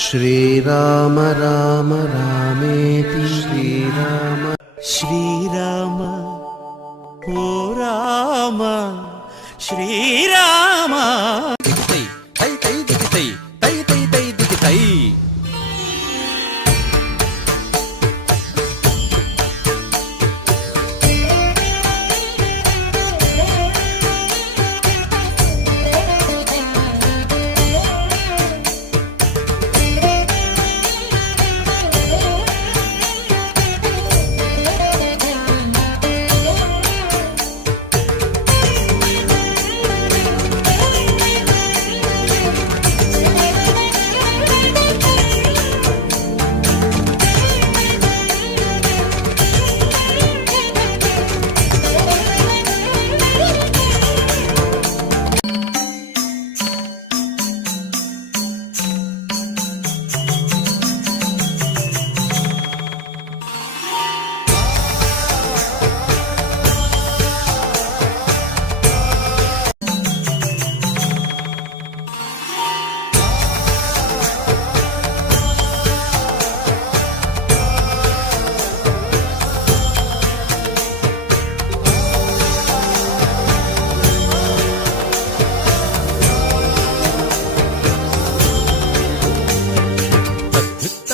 శ్రీరామ రామ రామేతి శ్రీరామ శ్రీరామ ఓ రామ శ్రీరామ దిగితై తై తై దిగితై తై తై తై దిగితై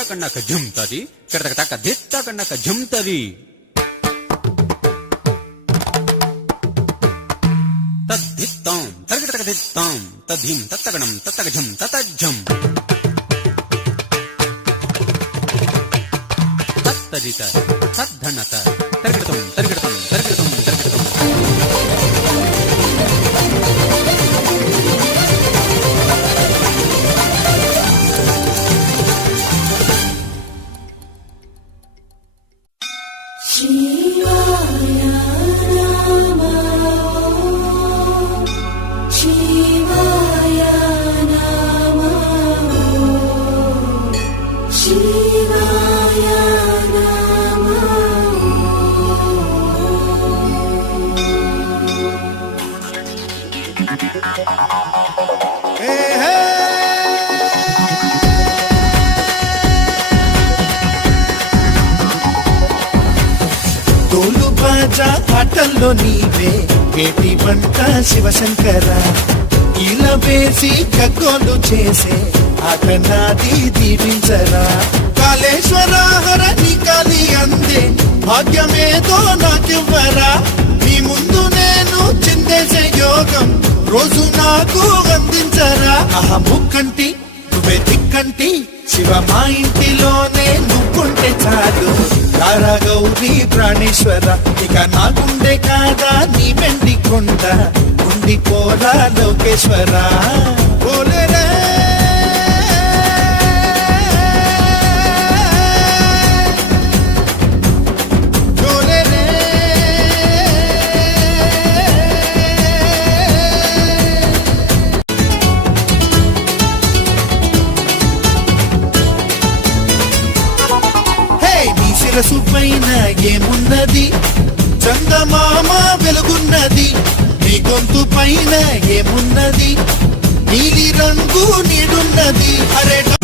కన్నక జుమ్తది కడక తక్క దిత్త కన్నక జుమ్తది తద్దిత్తం తరగటక దిత్తం తద్ధిం తత్తగణం తత్తగజం తతజ్జం తత్తదిత తద్ధనత తరగటం తరగటం తరగటం తరగటం తోలు బాజా ఆటల్లో నీవే వేటి వంట శివశంకర ఇలా వేసి గగ్గోలు చేసే ఆట నాది దీవించరా కాళేశ్వర హర నీ కాలి అందే భాగ్యమేదో నాకివ్వరా నీ ముందు నేను చిందేసే యోగం రోజు నాకు అందించరా ముక్కంటి నువ్వే దిక్కంటి శివ మా ఇంటిలోనే నువ్వుంటే చాలు రారా గౌరీ ప్రాణేశ్వర ఇక నాకుండే కాదా నీ వెండి కొండ ఉండిపోరా లోకేశ్వర పోలేరే శిరసు పైన ఏమున్నది చందమామ వెలుగున్నది నీ గొంతు పైన ఏమున్నది నీలి రంగు నీడున్నది అరే నా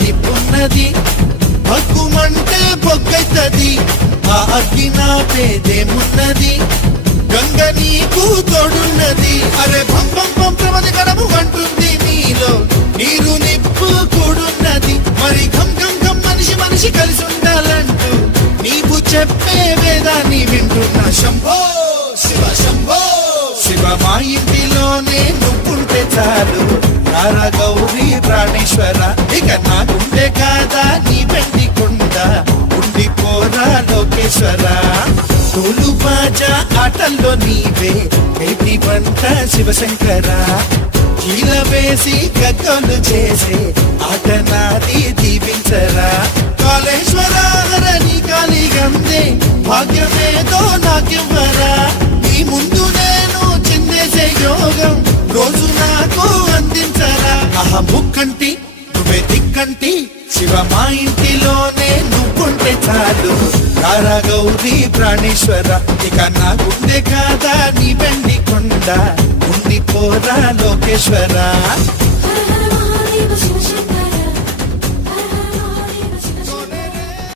నిప్పున్నది భగ్గుమంటే బొగ్గైతది ఆ అగ్గి నా పేదేమున్నది గంగ నీకు తోడున్నది అరే భం భం భం ప్రమది గడము అంటుంది నీలో నీరు నిప్పు కూడున్నది మరి ఘం ఘం ఘం మనిషి మనిషి కలిసి ఉండాలంటూ నీవు చెప్పే వేదాన్ని వింటున్నా శంభో శివ శంభో శివ మా ఇంటిలోనే నువ్వుంటే చాలు రారా గౌరీ ప్రాణేశ్వర ఇక నాకుండే కాదా నీ వెండి కొండ ఉండిపోరా లోకేశ్వర తోలు బాజా ఆటల్లో నీవే వేటి వంట శివశంకర కీల వేసి గగ్గోలు చేసే ఆట నాది దీవించరా కాళేశ్వర నీ కాలి గందే భాగ్యమేదో నాకివ్వరా నీ ఆహా ముక్కంటి నువ్వే దిక్కంటి శివ మా ఇంటిలోనే నువ్వుంటే చాలు రారా గౌరీ ప్రాణేశ్వర ఇక నా గుండె కాదా నీ వెండి కొండ ఉండిపోరా లోకేశ్వర హర హర మహాదేవ శివ శివ